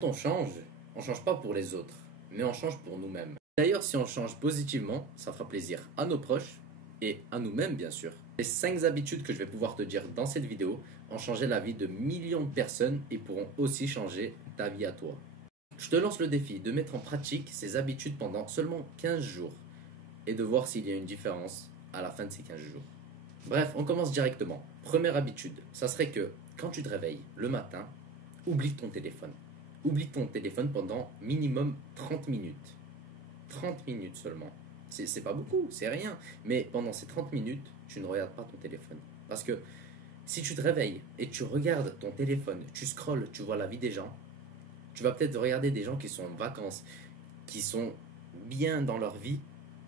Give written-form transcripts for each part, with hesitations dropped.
Quand on change pas pour les autres, mais on change pour nous-mêmes. D'ailleurs, si on change positivement, ça fera plaisir à nos proches et à nous-mêmes, bien sûr. Les 5 habitudes que je vais pouvoir te dire dans cette vidéo ont changé la vie de millions de personnes et pourront aussi changer ta vie à toi. Je te lance le défi de mettre en pratique ces habitudes pendant seulement 15 jours et de voir s'il y a une différence à la fin de ces 15 jours. Bref, on commence directement. Première habitude, ça serait que quand tu te réveilles le matin, oublie ton téléphone. Oublie ton téléphone pendant minimum 30 minutes. 30 minutes seulement. C'est pas beaucoup, c'est rien. Mais pendant ces 30 minutes, tu ne regardes pas ton téléphone. Parce que si tu te réveilles et tu regardes ton téléphone, tu scrolles, tu vois la vie des gens, tu vas peut-être regarder des gens qui sont en vacances, qui sont bien dans leur vie.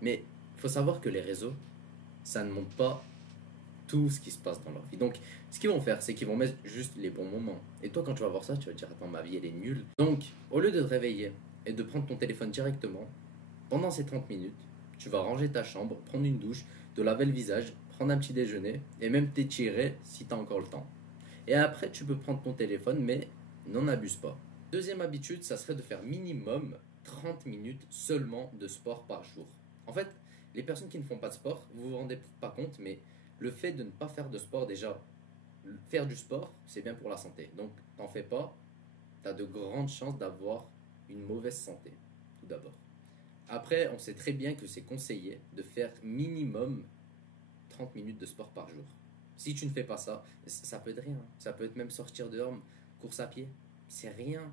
Mais il faut savoir que les réseaux, ça ne montre pas tout ce qui se passe dans leur vie. Donc, ce qu'ils vont faire, c'est qu'ils vont mettre juste les bons moments. Et toi, quand tu vas voir ça, tu vas te dire, attends, ma vie, elle est nulle. Donc, au lieu de te réveiller et de prendre ton téléphone directement, pendant ces 30 minutes, tu vas ranger ta chambre, prendre une douche, te laver le visage, prendre un petit déjeuner et même t'étirer si tu as encore le temps. Et après, tu peux prendre ton téléphone, mais n'en abuse pas. Deuxième habitude, ça serait de faire minimum 30 minutes seulement de sport par jour. En fait, les personnes qui ne font pas de sport, vous vous rendez pas compte, mais le fait de ne pas faire de sport, déjà, faire du sport, c'est bien pour la santé. Donc, t'en fais pas, tu as de grandes chances d'avoir une mauvaise santé, tout d'abord. Après, on sait très bien que c'est conseillé de faire minimum 30 minutes de sport par jour. Si tu ne fais pas ça, ça peut être rien. Ça peut être même sortir dehors, course à pied, c'est rien.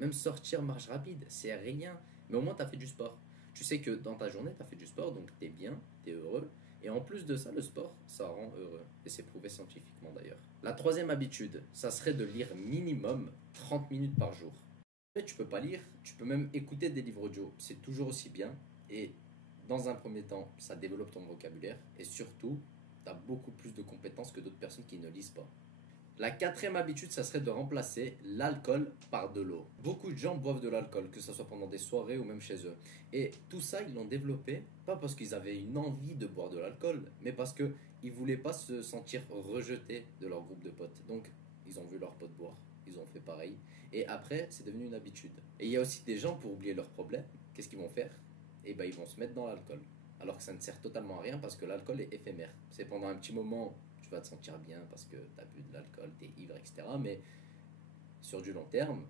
Même sortir marche rapide, c'est rien. Mais au moins, tu as fait du sport. Tu sais que dans ta journée, tu as fait du sport, donc tu es bien, tu es heureux. Et en plus de ça, le sport, ça rend heureux. Et c'est prouvé scientifiquement d'ailleurs. La troisième habitude, ça serait de lire minimum 30 minutes par jour. Tu peux pas lire, tu peux même écouter des livres audio. C'est toujours aussi bien. Et dans un premier temps, ça développe ton vocabulaire. Et surtout, tu as beaucoup plus de compétences que d'autres personnes qui ne lisent pas. La quatrième habitude, ça serait de remplacer l'alcool par de l'eau. Beaucoup de gens boivent de l'alcool, que ce soit pendant des soirées ou même chez eux. Et tout ça, ils l'ont développé, pas parce qu'ils avaient une envie de boire de l'alcool, mais parce qu'ils ne voulaient pas se sentir rejetés de leur groupe de potes. Donc, ils ont vu leurs potes boire, ils ont fait pareil. Et après, c'est devenu une habitude. Et il y a aussi des gens, pour oublier leurs problèmes, qu'est-ce qu'ils vont faire? Eh ben, ils vont se mettre dans l'alcool. Alors que ça ne sert totalement à rien parce que l'alcool est éphémère. C'est pendant un petit moment, tu vas te sentir bien parce que tu as bu de l'alcool, tu es ivre, etc. Mais sur du long terme,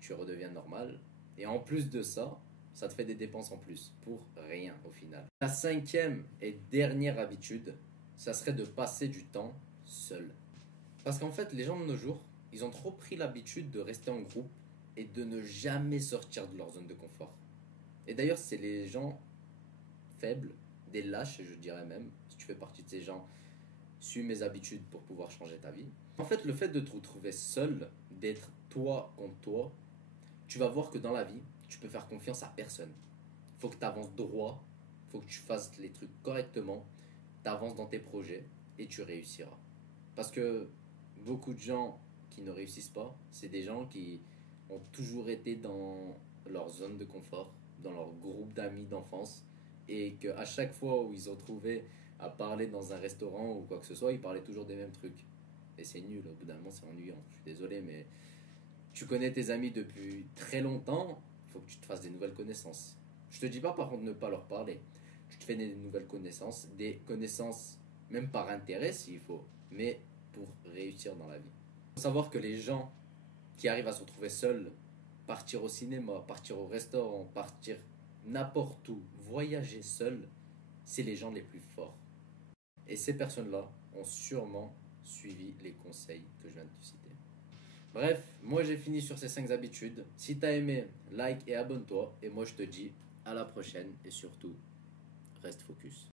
tu redeviens normal. Et en plus de ça, ça te fait des dépenses en plus pour rien au final. La cinquième et dernière habitude, ça serait de passer du temps seul. Parce qu'en fait, les gens de nos jours, ils ont trop pris l'habitude de rester en groupe et de ne jamais sortir de leur zone de confort. Et d'ailleurs, c'est les gens faibles, des lâches, je dirais même, si tu fais partie de ces gens, suis mes habitudes pour pouvoir changer ta vie. En fait, le fait de te retrouver seul, d'être toi contre toi, tu vas voir que dans la vie, tu peux faire confiance à personne. Il faut que tu avances droit, il faut que tu fasses les trucs correctement, tu avances dans tes projets et tu réussiras. Parce que beaucoup de gens qui ne réussissent pas, c'est des gens qui ont toujours été dans leur zone de confort, dans leur groupe d'amis d'enfance, et qu'à chaque fois où ils ont trouvé à parler dans un restaurant ou quoi que ce soit, ils parlaient toujours des mêmes trucs. Et c'est nul, au bout d'un moment c'est ennuyant. Je suis désolé, mais tu connais tes amis depuis très longtemps, il faut que tu te fasses des nouvelles connaissances. Je te dis pas par contre de ne pas leur parler. Tu te fais des nouvelles connaissances, des connaissances même par intérêt s'il faut, mais pour réussir dans la vie. Il faut savoir que les gens qui arrivent à se retrouver seuls, partir au cinéma, partir au restaurant, partir n'importe où, voyager seul, c'est les gens les plus forts. Et ces personnes-là ont sûrement suivi les conseils que je viens de te citer. Bref, moi j'ai fini sur ces 5 habitudes. Si t'as aimé, like et abonne-toi. Et moi je te dis à la prochaine et surtout, reste focus.